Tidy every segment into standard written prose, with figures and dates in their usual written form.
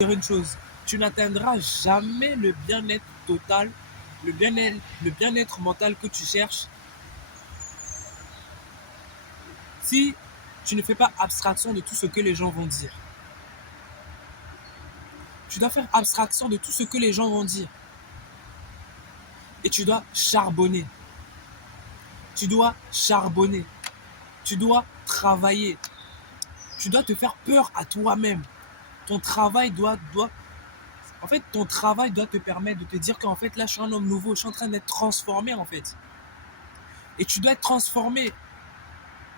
dire une chose, tu n'atteindras jamais le bien-être total, le bien-être mental que tu cherches si tu ne fais pas abstraction de tout ce que les gens vont dire. Tu dois faire abstraction de tout ce que les gens vont dire. Et tu dois charbonner. Tu dois charbonner. Tu dois travailler. Tu dois te faire peur à toi-même. Ton travail ton travail doit te permettre de te dire qu'en fait, là, je suis un homme nouveau. Je suis en train d'être transformé, en fait. Et tu dois être transformé.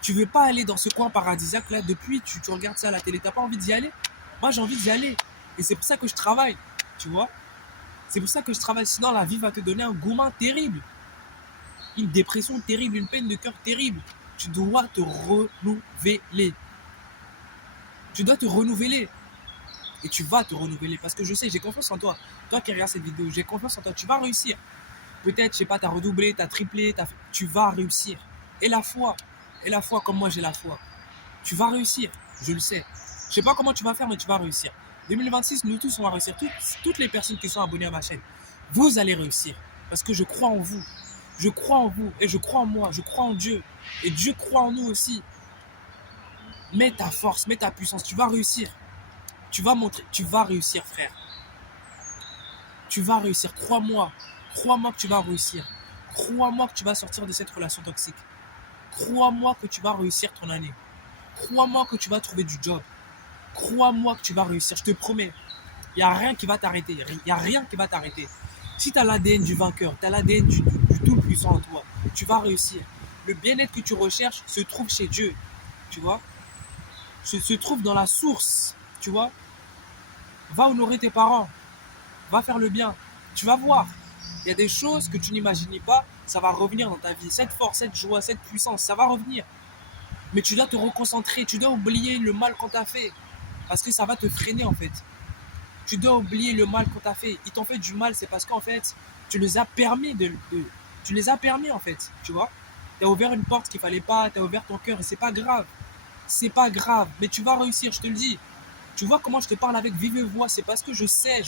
Tu veux pas aller dans ce coin paradisiaque, là, depuis, tu regardes ça à la télé. T'as pas envie d'y aller? Moi, j'ai envie d'y aller. Et c'est pour ça que je travaille. Tu vois? C'est pour ça que je travaille. Sinon, la vie va te donner un gourmand terrible. Une dépression terrible, une peine de cœur terrible. Tu dois te renouveler. Tu dois te renouveler. Et tu vas te renouveler. Parce que je sais, j'ai confiance en toi. Toi qui regardes cette vidéo, j'ai confiance en toi. Tu vas réussir. Peut-être, je sais pas, t'as redoublé, t'as triplé, tu vas réussir. Et la foi, comme moi j'ai la foi. Tu vas réussir, je le sais. Je sais pas comment tu vas faire, mais tu vas réussir. 2026, nous tous, on va réussir. Toutes les personnes qui sont abonnées à ma chaîne, vous allez réussir. Parce que je crois en vous. Je crois en vous et je crois en moi. Je crois en Dieu. Et Dieu croit en nous aussi. Mets ta force, mets ta puissance. Tu vas réussir. Tu vas montrer. Tu vas réussir, frère. Tu vas réussir. Crois-moi. Crois-moi que tu vas réussir. Crois-moi que tu vas sortir de cette relation toxique. Crois-moi que tu vas réussir ton année. Crois-moi que tu vas trouver du job. Crois-moi que tu vas réussir. Je te promets. Il n'y a rien qui va t'arrêter. Il n'y a rien qui va t'arrêter. Si tu as l'ADN du vainqueur, tu as l'ADN du tout-puissant en toi, tu vas réussir. Le bien-être que tu recherches se trouve chez Dieu. Tu vois? Se trouve dans la source. Tu vois? Va honorer tes parents. Va faire le bien. Tu vas voir. Il y a des choses que tu n'imaginais pas, ça va revenir dans ta vie. Cette force, cette joie, cette puissance, ça va revenir. Mais tu dois te reconcentrer, tu dois oublier le mal qu'on t'a fait. Parce que ça va te freiner en fait. Tu dois oublier le mal qu'on t'a fait. Ils t'ont fait du mal, c'est parce qu'en fait, tu les as permis tu les as permis en fait, tu vois. Tu as ouvert une porte qu'il fallait pas, tu as ouvert ton cœur et c'est pas grave. C'est pas grave, mais tu vas réussir, je te le dis. Tu vois comment je te parle avec vive voix, c'est parce que je sais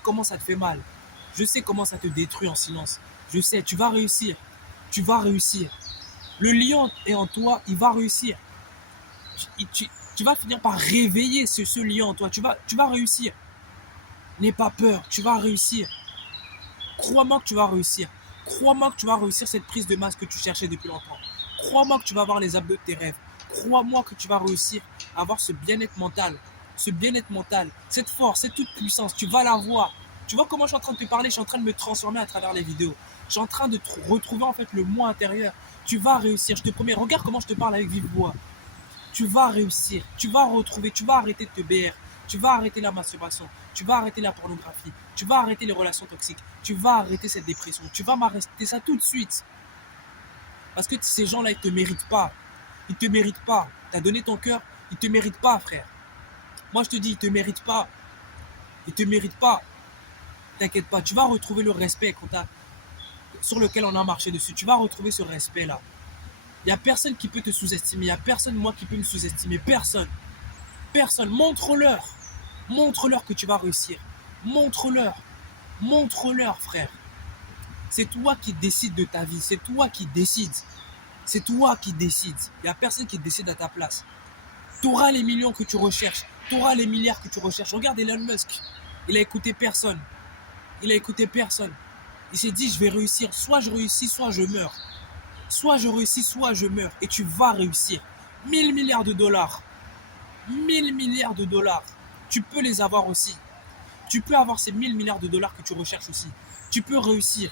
comment ça te fait mal. Je sais comment ça te détruit en silence. Je sais, tu vas réussir. Tu vas réussir. Le lion est en toi, il va réussir. Tu vas finir par réveiller ce lion en toi. Tu vas réussir. N'aie pas peur, tu vas réussir. Crois-moi que tu vas réussir. Crois-moi que tu vas réussir cette prise de masse que tu cherchais depuis longtemps. Crois-moi que tu vas avoir les abdos de tes rêves. Crois-moi que tu vas réussir à avoir ce bien-être mental. Ce bien-être mental, cette force, cette toute puissance, tu vas l'avoir. Tu vois comment je suis en train de te parler, je suis en train de me transformer à travers les vidéos. Je suis en train de retrouver en fait le moi intérieur. Tu vas réussir, je te promets. Regarde comment je te parle avec vive voix. Tu vas réussir, tu vas retrouver, tu vas arrêter de te BR, tu vas arrêter la masturbation, tu vas arrêter la pornographie, tu vas arrêter les relations toxiques, tu vas arrêter cette dépression, tu vas m'arrêter ça tout de suite. Parce que ces gens-là, ils ne te méritent pas. Ils ne te méritent pas. Tu as donné ton cœur, ils ne te méritent pas, frère. Moi, je te dis, ils ne te méritent pas. Ils ne te méritent pas. T'inquiète pas, tu vas retrouver le respect sur lequel on a marché dessus. Tu vas retrouver ce respect-là. Il n'y a personne qui peut te sous-estimer. Il n'y a personne, moi, qui peut me sous-estimer. Personne. Personne. Montre-leur. Montre-leur que tu vas réussir. Montre-leur. Montre-leur, frère. C'est toi qui décides de ta vie. C'est toi qui décides. C'est toi qui décides. Il n'y a personne qui décide à ta place. Tu auras les millions que tu recherches. Tu auras les milliards que tu recherches. Regarde Elon Musk. Il a écouté personne. Il a écouté personne. Il s'est dit, je vais réussir. Soit je réussis, soit je meurs. Soit je réussis, soit je meurs. Et tu vas réussir. 1000 milliards de dollars. 1000 milliards de dollars. Tu peux les avoir aussi. Tu peux avoir ces 1000 milliards de dollars que tu recherches aussi. Tu peux réussir.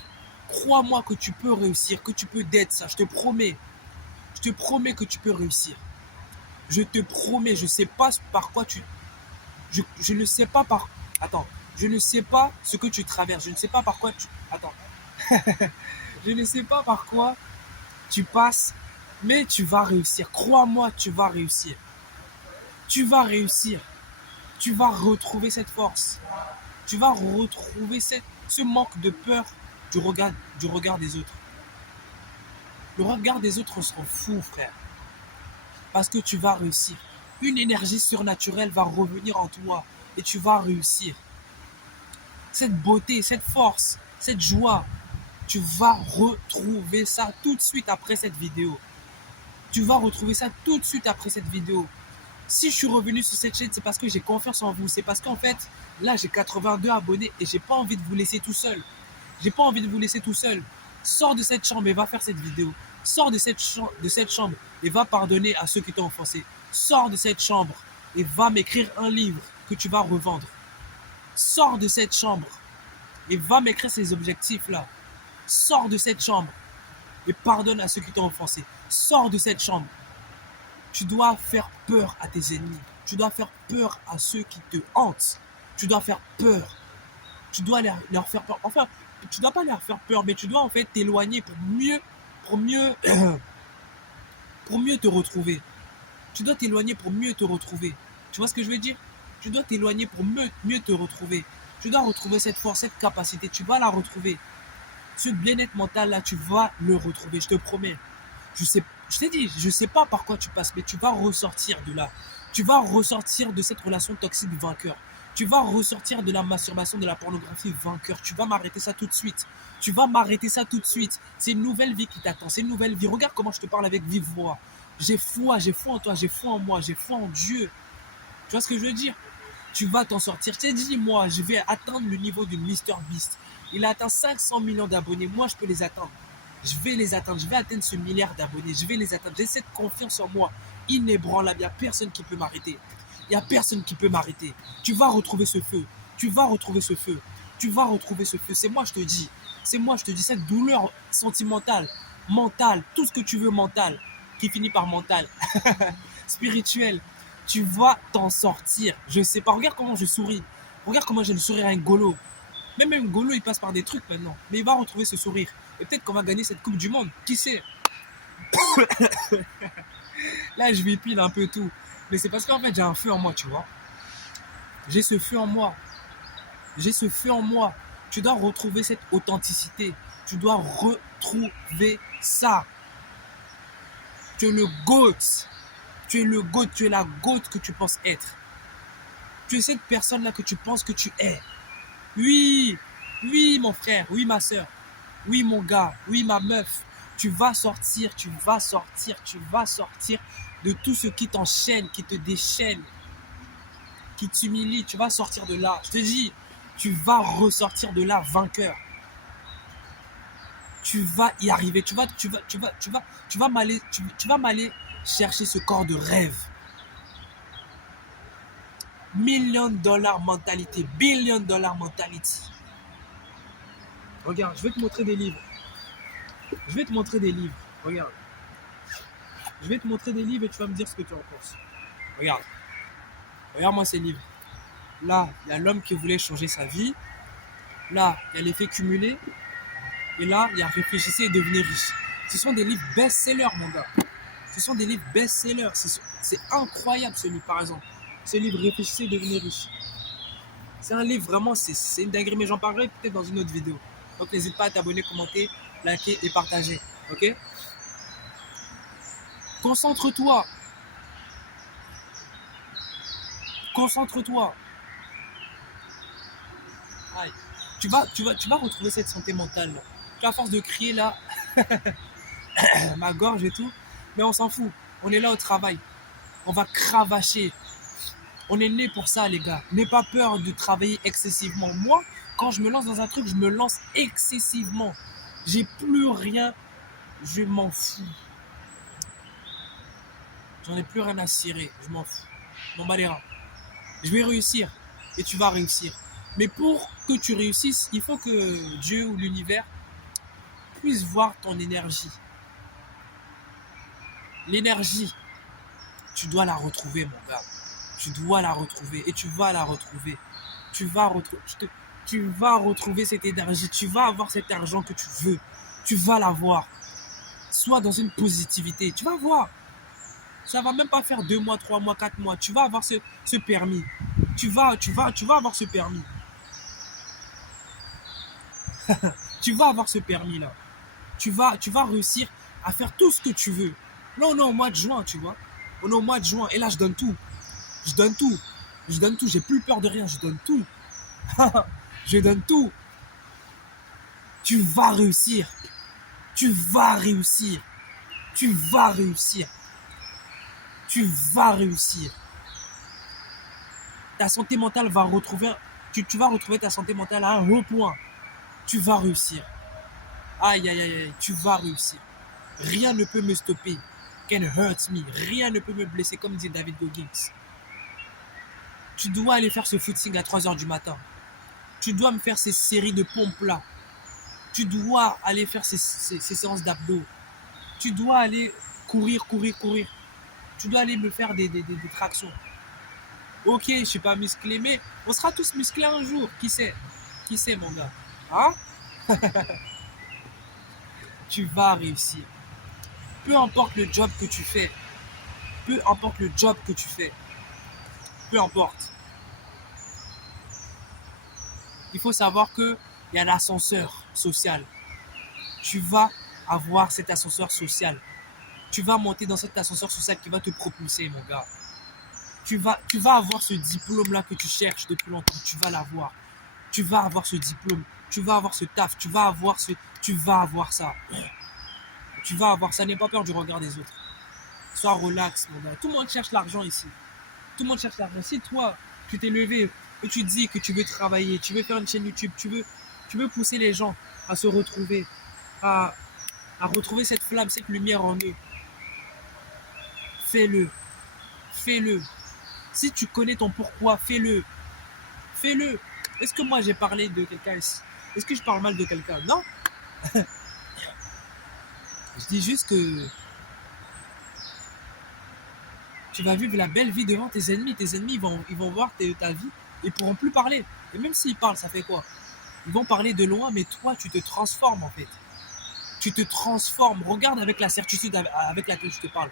Crois-moi que tu peux réussir, que tu peux d'être ça. Je te promets. Je te promets que tu peux réussir. Je te promets. Je ne sais pas par quoi tu... Je ne sais pas par... Attends. Je ne sais pas ce que tu traverses. Je ne sais pas par quoi tu... Attends. Je ne sais pas par quoi tu passes, mais tu vas réussir. Crois-moi, tu vas réussir. Tu vas réussir. Tu vas retrouver cette force. Tu vas retrouver ce manque de peur du regard des autres. Le regard des autres s'en fout, frère. Parce que tu vas réussir. Une énergie surnaturelle va revenir en toi. et tu vas réussir. Cette beauté, cette force, cette joie, tu vas retrouver ça tout de suite après cette vidéo. Tu vas retrouver ça tout de suite après cette vidéo. Si je suis revenu sur cette chaîne, c'est parce que j'ai confiance en vous. C'est parce qu'en fait, là, j'ai 82 abonnés et j'ai pas envie de vous laisser tout seul. J'ai pas envie de vous laisser tout seul. Sors de cette chambre et va faire cette vidéo. Sors de cette chambre et va pardonner à ceux qui t'ont offensé. Sors de cette chambre et va m'écrire un livre que tu vas revendre. Sors de cette chambre et va m'écrire ces objectifs-là. Sors de cette chambre et pardonne à ceux qui t'ont offensé. Sors de cette chambre. Tu dois faire peur à tes ennemis. Tu dois faire peur à ceux qui te hantent. Tu dois faire peur. Tu dois leur faire peur. Enfin, tu ne dois pas leur faire peur, mais tu dois en fait t'éloigner pour mieux te retrouver. Tu dois t'éloigner pour mieux te retrouver. Tu vois ce que je veux dire? Tu dois t'éloigner pour mieux te retrouver. Tu dois retrouver cette force, cette capacité. Tu vas la retrouver. Ce bien-être mental là, tu vas le retrouver, je te promets. Je t'ai dit, je ne sais pas par quoi tu passes, mais tu vas ressortir de là. Tu vas ressortir de cette relation toxique vainqueur. Tu vas ressortir de la masturbation, de la pornographie vainqueur. Tu vas m'arrêter ça tout de suite. Tu vas m'arrêter ça tout de suite. C'est une nouvelle vie qui t'attend. C'est une nouvelle vie. Regarde comment je te parle avec vive voix. J'ai foi en toi, j'ai foi en moi, j'ai foi en Dieu. Tu vois ce que je veux dire? Tu vas t'en sortir. Je t'ai dit, moi, je vais atteindre le niveau de MrBeast. Il a atteint 500 millions d'abonnés. Moi, je peux les atteindre. Je vais les atteindre. Je vais atteindre ce milliard d'abonnés. Je vais les atteindre. J'ai cette confiance en moi inébranlable. Il n'y a personne qui peut m'arrêter. Il n'y a personne qui peut m'arrêter. Tu vas retrouver ce feu. Tu vas retrouver ce feu. Tu vas retrouver ce feu. C'est moi, je te dis. C'est moi, je te dis. Cette douleur sentimentale, mentale, tout ce que tu veux mental, qui finit par mental, spirituel, tu vas t'en sortir. Je sais pas. Regarde comment je souris. Regarde comment j'ai le sourire à un Golo. Même Golo, il passe par des trucs maintenant. Mais il va retrouver ce sourire. Et peut-être qu'on va gagner cette Coupe du Monde. Qui sait? Là, je vipile un peu tout. Mais c'est parce qu'en fait, j'ai un feu en moi, tu vois. J'ai ce feu en moi. J'ai ce feu en moi. Tu dois retrouver cette authenticité. Tu dois retrouver ça. Tu es le GOAT. Tu es le GOAT. Tu es la GOAT que tu penses être. Tu es cette personne-là que tu penses que tu es. Oui, oui, mon frère. Oui, ma soeur. Oui, mon gars. Oui, ma meuf. Tu vas sortir, tu vas sortir, tu vas sortir de tout ce qui t'enchaîne, qui te déchaîne, qui t'humilie. Tu vas sortir de là. Je te dis, tu vas ressortir de là vainqueur. Tu vas y arriver. Tu vas m'aller chercher ce corps de rêve. $1 million mentalité, $1 billion mentality. Regarde, je vais te montrer des livres. Je vais te montrer des livres. Regarde. Je vais te montrer des livres et tu vas me dire ce que tu en penses. Regarde. Regarde-moi ces livres. Là, il y a l'homme qui voulait changer sa vie. Là, il y a l'effet cumulé. Et là, il y a réfléchissez et devenez riche. Ce sont des livres best-sellers, mon gars. Ce sont des livres best-sellers. C'est incroyable ce livre, par exemple. Ce livre, réfléchissez et devenez riche. C'est un livre vraiment, c'est une dinguerie. Mais j'en parlerai peut-être dans une autre vidéo. Donc, n'hésite pas à t'abonner, commenter, liker et partager. Ok? Concentre-toi. Concentre-toi. Aïe. Tu vas retrouver cette santé mentale. Tu as à force de crier là, ma gorge et tout. Mais on s'en fout. On est là au travail. On va cravacher. On est né pour ça, les gars. N'aie pas peur de travailler excessivement. Moi, quand je me lance dans un truc, je me lance excessivement. J'ai plus rien. Je m'en fous. J'en ai plus rien à cirer. Je m'en fous. Je m'en bats les reins. Je vais réussir. Et tu vas réussir. Mais pour que tu réussisses, il faut que Dieu ou l'univers puisse voir ton énergie. L'énergie, tu dois la retrouver, mon gars. Tu dois la retrouver et tu vas la retrouver. Tu vas retrouver cette énergie. Tu vas avoir cet argent que tu veux. Tu vas l'avoir. Sois dans une positivité. Tu vas voir. Ça va même pas faire 2 mois, 3 mois, 4 mois. Tu vas avoir ce permis. Tu vas avoir ce permis. Tu vas avoir ce permis-là. Tu vas réussir à faire tout ce que tu veux. Là, on est au mois de juin, tu vois. On est au mois de juin et là, je donne tout. Je donne tout. Je donne tout, j'ai plus peur de rien, je donne tout. Je donne tout. Tu vas réussir. Tu vas réussir. Tu vas réussir. Tu vas réussir. Ta santé mentale va retrouver... Tu vas retrouver ta santé mentale à un haut point. Tu vas réussir. Aïe, aïe, aïe, aïe, tu vas réussir. Rien ne peut me stopper. Can hurt me. Rien ne peut me blesser, comme dit David Goggins. Tu dois aller faire ce footing à 3h du matin. Tu dois me faire ces séries de pompes là. Tu dois aller faire ces séances d'abdos. Tu dois aller courir. Tu dois aller me faire des tractions. Ok, je ne suis pas musclé, mais on sera tous musclés un jour. Qui sait? Qui sait, mon gars? Hein? Tu vas réussir. Peu importe le job que tu fais. Peu importe le job que tu fais. Peu importe. Il faut savoir qu'il y a l'ascenseur social. Tu vas avoir cet ascenseur social. Tu vas monter dans cet ascenseur social qui va te propulser, mon gars. Tu vas avoir ce diplôme-là que tu cherches depuis longtemps. Tu vas l'avoir. Tu vas avoir ce diplôme. Tu vas avoir ce taf. Tu vas avoir ça. Tu vas avoir ça. N'aie pas peur du regard des autres. Sois relax, mon gars. Tout le monde cherche l'argent ici. Tout le monde cherche l'argent. Si toi, tu t'es levé et tu dis que tu veux travailler, tu veux faire une chaîne YouTube, tu veux pousser les gens à se retrouver, à retrouver cette flamme, cette lumière en eux, fais-le. Fais-le. Si tu connais ton pourquoi, fais-le. Fais-le. Est-ce que moi j'ai parlé de quelqu'un ici? Est-ce que je parle mal de quelqu'un? Non. Je dis juste que tu vas vivre la belle vie devant tes ennemis. Tes ennemis, ils vont voir ta vie. Ils ne pourront plus parler. Et même s'ils parlent, ça fait quoi? Ils vont parler de loin, mais toi, tu te transformes en fait. Tu te transformes. Regarde avec la certitude avec laquelle je te parle.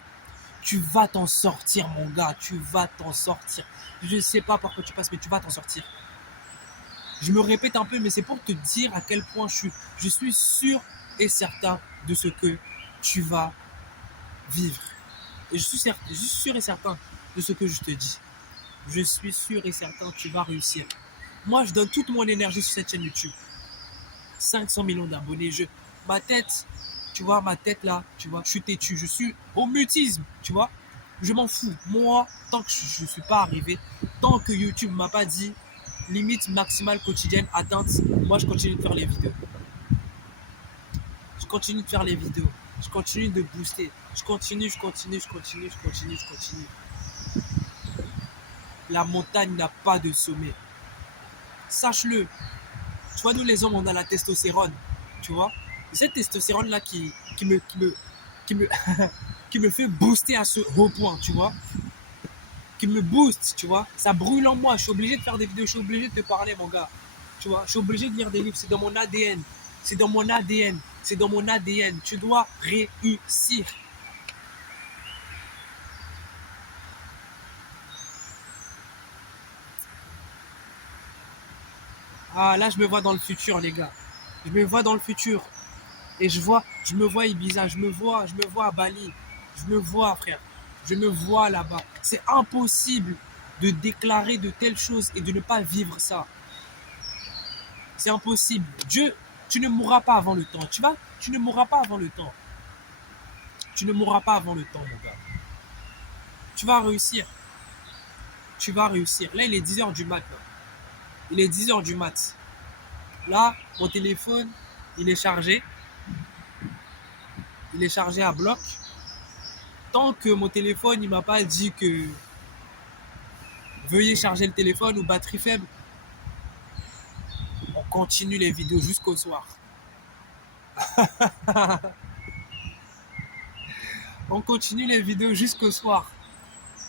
Tu vas t'en sortir, mon gars. Tu vas t'en sortir. Je ne sais pas par quoi tu passes, mais tu vas t'en sortir. Je me répète un peu, mais c'est pour te dire à quel point je suis sûr et certain de ce que tu vas vivre. Et je suis sûr et certain de ce que je te dis. Je suis sûr et certain que tu vas réussir. Moi, je donne toute mon énergie sur cette chaîne YouTube. 500 millions d'abonnés. Ma tête, tu vois, ma tête là, tu vois, je suis têtu. Je suis au mutisme, tu vois. Je m'en fous. Moi, tant que je ne suis pas arrivé, tant que YouTube ne m'a pas dit limite maximale quotidienne atteinte, moi, je continue de faire les vidéos. Je continue de faire les vidéos. Je continue de booster. Je continue. La montagne n'a pas de sommet. Sache-le. Tu vois, nous les hommes, on a la testostérone. Tu vois. Et cette testostérone-là qui me qui me fait booster à ce haut point, tu vois. Qui me booste, tu vois. Ça brûle en moi. Je suis obligé de faire des vidéos. Je suis obligé de te parler, mon gars. Tu vois. Je suis obligé de lire des livres. C'est dans mon ADN. C'est dans mon ADN. C'est dans mon ADN. Tu dois réussir. Ah, là, je me vois dans le futur, les gars. Je me vois dans le futur. Et je me vois Ibiza. Je me vois à Bali. Je me vois, frère. Je me vois là-bas. C'est impossible de déclarer de telles choses et de ne pas vivre ça. C'est impossible. Dieu, tu ne mourras pas avant le temps. Tu ne mourras pas avant le temps. Tu ne mourras pas avant le temps, mon gars. Tu vas réussir. Tu vas réussir. Là, il est 10h du mat. Là. Il est 10h du mat. Là, mon téléphone, il est chargé. Il est chargé à bloc. Tant que mon téléphone, il ne m'a pas dit que veuillez charger le téléphone ou batterie faible, on continue les vidéos jusqu'au soir. On continue les vidéos jusqu'au soir.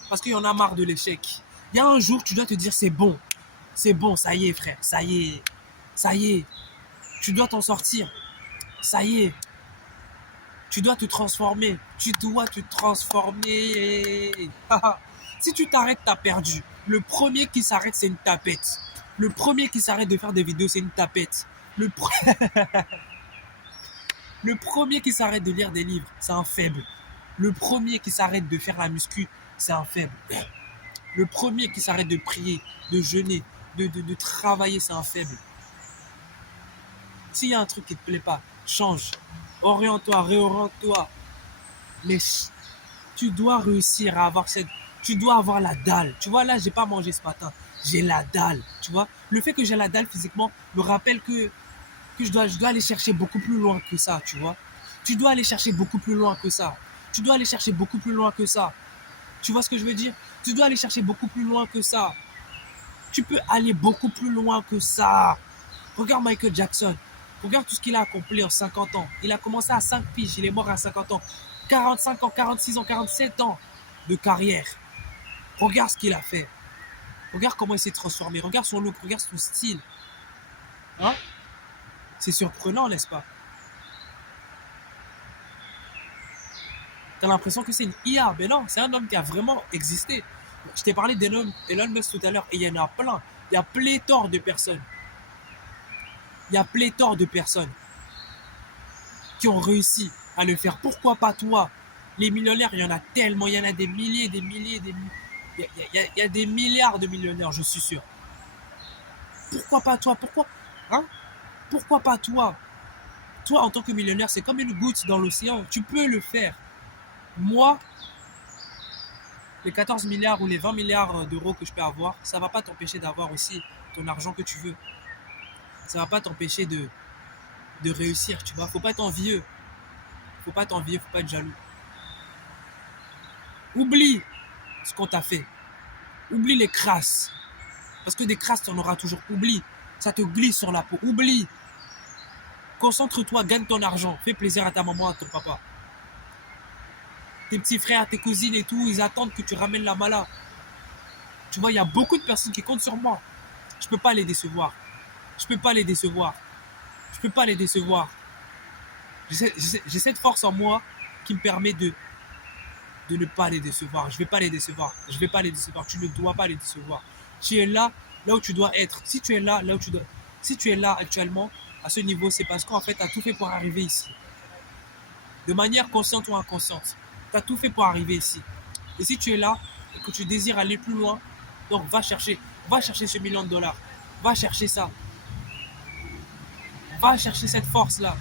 Parce qu'il y en a marre de l'échec. Il y a un jour, tu dois te dire c'est bon. C'est bon, ça y est, frère. Ça y est. Ça y est. Tu dois t'en sortir. Ça y est. Tu dois te transformer. Tu dois te transformer. Si tu t'arrêtes, t'as perdu. Le premier qui s'arrête, c'est une tapette. Le premier qui s'arrête de faire des vidéos, c'est une tapette. Le premier qui s'arrête de lire des livres, c'est un faible. Le premier qui s'arrête de faire la muscu, c'est un faible. Le premier qui s'arrête de prier, de jeûner, de travailler, c'est un faible. S'il y a un truc qui ne te plaît pas, change. Oriente-toi, réoriente-toi. Mais tu dois réussir à avoir cette... Tu dois avoir la dalle. Tu vois, là, j'ai pas mangé ce matin. J'ai la dalle. Tu vois, le fait que j'ai la dalle physiquement me rappelle que je dois aller chercher beaucoup plus loin que ça, tu vois. Tu dois aller chercher beaucoup plus loin que ça. Tu dois aller chercher beaucoup plus loin que ça. Tu vois ce que je veux dire? Tu dois aller chercher beaucoup plus loin que ça. Tu peux aller beaucoup plus loin que ça. Regarde Michael Jackson. Regarde tout ce qu'il a accompli en 50 ans. Il a commencé à 5 piges, il est mort à 50 ans. 45 ans, 46 ans, 47 ans de carrière. Regarde ce qu'il a fait. Regarde comment il s'est transformé. Regarde son look, regarde son style. Hein? C'est surprenant, n'est-ce pas? T'as l'impression que c'est une IA. Mais non, c'est un homme qui a vraiment existé. Je t'ai parlé d'Elon Musk tout à l'heure et il y en a plein. Il y a pléthore de personnes. Il y a pléthore de personnes qui ont réussi à le faire. Pourquoi pas toi? Les millionnaires, il y en a tellement. Il y en a des milliers, des milliers, des milliers. Il y a des milliards de millionnaires, je suis sûr. Pourquoi pas toi? Pourquoi? Hein? Pourquoi pas toi? Toi, en tant que millionnaire, c'est comme une goutte dans l'océan. Tu peux le faire. Moi, les 14 milliards ou les 20 milliards d'euros que je peux avoir, ça ne va pas t'empêcher d'avoir aussi ton argent que tu veux. Ça ne va pas t'empêcher de réussir, tu vois. Faut pas être envieux. Faut pas t'envier, faut pas être jaloux. Oublie ce qu'on t'a fait. Oublie les crasses. Parce que des crasses, tu en auras toujours. Oublie. Ça te glisse sur la peau. Oublie. Concentre-toi, gagne ton argent. Fais plaisir à ta maman, à ton papa. Tes petits frères, tes cousines et tout, ils attendent que tu ramènes la mala. Tu vois, il y a beaucoup de personnes qui comptent sur moi. Je peux pas les décevoir. Je peux pas les décevoir. Je peux pas les décevoir. J'ai cette force en moi qui me permet de ne pas les décevoir. Je vais pas les décevoir. Je vais pas les décevoir. Tu ne dois pas les décevoir. Tu es là où tu dois être. Si tu es là où tu dois... Si tu es là actuellement, à ce niveau, c'est parce qu'en fait, tu as tout fait pour arriver ici. De manière consciente ou inconsciente. Tu as tout fait pour arriver ici. Et si tu es là et que tu désires aller plus loin, donc va chercher ce million de dollars. Va chercher ça. Va chercher cette force-là.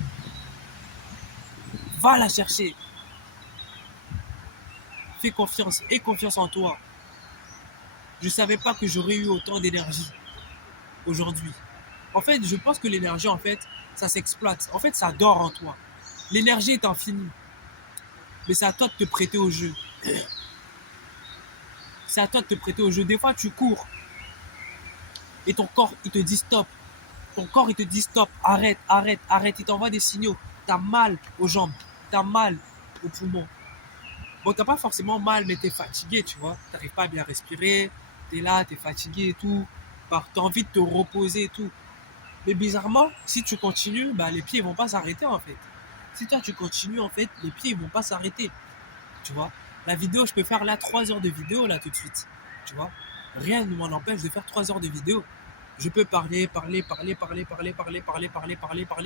Va la chercher. Fais confiance. Aie confiance en toi. Je ne savais pas que j'aurais eu autant d'énergie aujourd'hui. En fait, je pense que l'énergie, en fait, ça s'exploite. En fait, ça dort en toi. L'énergie est infinie. Mais c'est à toi de te prêter au jeu. C'est à toi de te prêter au jeu. Des fois, tu cours. Et ton corps, il te dit stop. Ton corps, il te dit stop. Arrête, arrête, arrête. Il t'envoie des signaux. T'as mal aux jambes. T'as mal aux poumons. Bon, t'as pas forcément mal, mais t'es fatigué, tu vois. T'arrives pas à bien respirer. T'es là, t'es fatigué et tout. T'as envie de te reposer et tout. Mais bizarrement, si tu continues, bah, les pieds ne vont pas s'arrêter en fait. Si toi tu continues, en fait, les pieds ne vont pas s'arrêter. Tu vois, la vidéo, je peux faire là 3 heures de vidéo là tout de suite. Tu vois, rien ne m'en empêche de faire 3 heures de vidéo. Je peux parler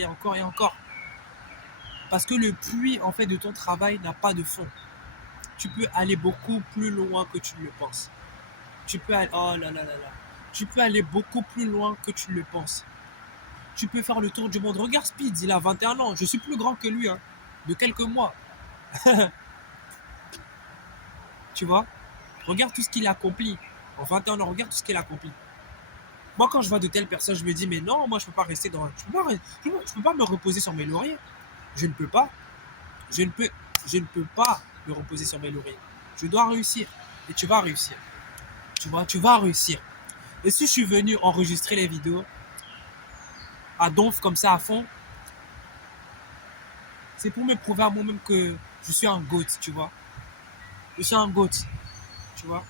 encore et encore. Parce que le puits en fait de ton travail n'a pas de fond. Tu peux aller beaucoup plus loin que tu ne le penses. Tu peux aller, oh là là là là. Tu peux aller beaucoup plus loin que tu ne le penses. Tu peux faire le tour du monde. Regarde Speed, il a 21 ans. Je suis plus grand que lui, hein, de quelques mois. Tu vois? Regarde tout ce qu'il a accompli. En 21 ans, regarde tout ce qu'il a accompli. Moi, quand je vois de telles personnes, je me dis, mais non, moi, je ne peux pas rester dans... Je peux pas me reposer sur mes lauriers. Je ne peux pas. Je ne peux pas me reposer sur mes lauriers. Je dois réussir. Et tu vas réussir. Tu vois, tu vas réussir. Et si je suis venu enregistrer les vidéos à donf comme ça à fond, c'est pour me prouver à moi-même que je suis un GOAT, tu vois. Je suis un GOAT, tu vois.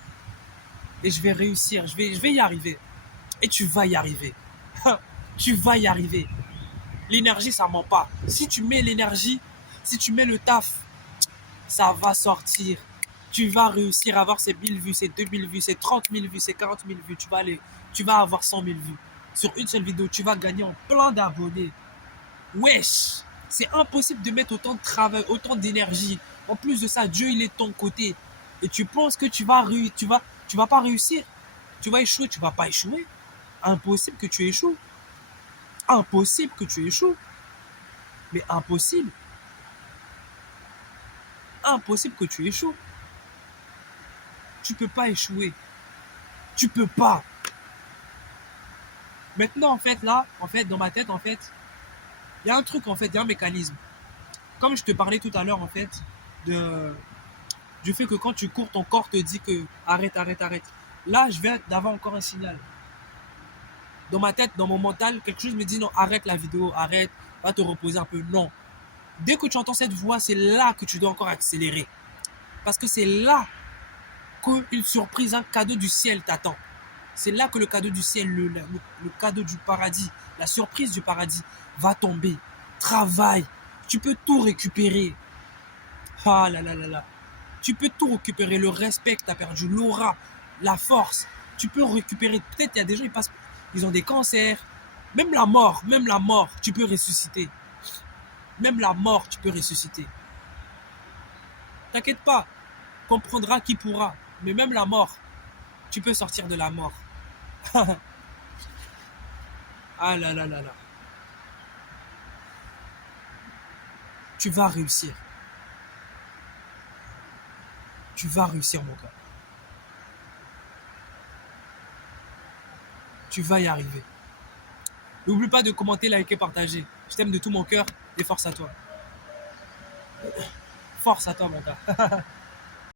Et je vais réussir, je vais y arriver. Et tu vas y arriver. Tu vas y arriver. L'énergie, ça ment pas. Si tu mets l'énergie, si tu mets le taf, ça va sortir. Tu vas réussir à avoir ces 1000 vues, ces 2000 vues, ces 30 000 vues, ces 40 000 vues. Tu vas avoir 100 000 vues. Sur une seule vidéo, tu vas gagner en plein d'abonnés. Wesh! C'est impossible de mettre autant de travail, autant d'énergie. En plus de ça, Dieu, il est de ton côté. Et tu penses que tu vas Tu vas pas réussir. Tu vas échouer, tu vas pas échouer. Impossible que tu échoues. Impossible que tu échoues. Mais impossible. Impossible que tu échoues. Tu peux pas échouer. Tu peux pas. Maintenant, en fait, là, en fait, dans ma tête, en fait, il y a un truc, en fait, il y a un mécanisme. Comme je te parlais tout à l'heure, en fait, du fait que quand tu cours, ton corps te dit que arrête, arrête, arrête. Là, je viens d'avoir encore un signal. Dans ma tête, dans mon mental, quelque chose me dit non, arrête la vidéo, arrête, va te reposer un peu. Non. Dès que tu entends cette voix, c'est là que tu dois encore accélérer. Parce que c'est là qu'une surprise, un cadeau du ciel t'attend. C'est là que le cadeau du ciel, le cadeau du paradis, la surprise du paradis va tomber. Travaille. Tu peux tout récupérer. Ah là là là là. Tu peux tout récupérer. Le respect que tu as perdu, l'aura, la force. Tu peux récupérer. Peut-être il y a des gens, ils ont des cancers. Même la mort, tu peux ressusciter. Même la mort, tu peux ressusciter. T'inquiète pas. Comprendra qui pourra. Mais même la mort, tu peux sortir de la mort. Ah là là là là. Tu vas réussir. Tu vas réussir, mon gars. Tu vas y arriver. N'oublie pas de commenter, liker, partager. Je t'aime de tout mon cœur et force à toi. Force à toi, mon gars.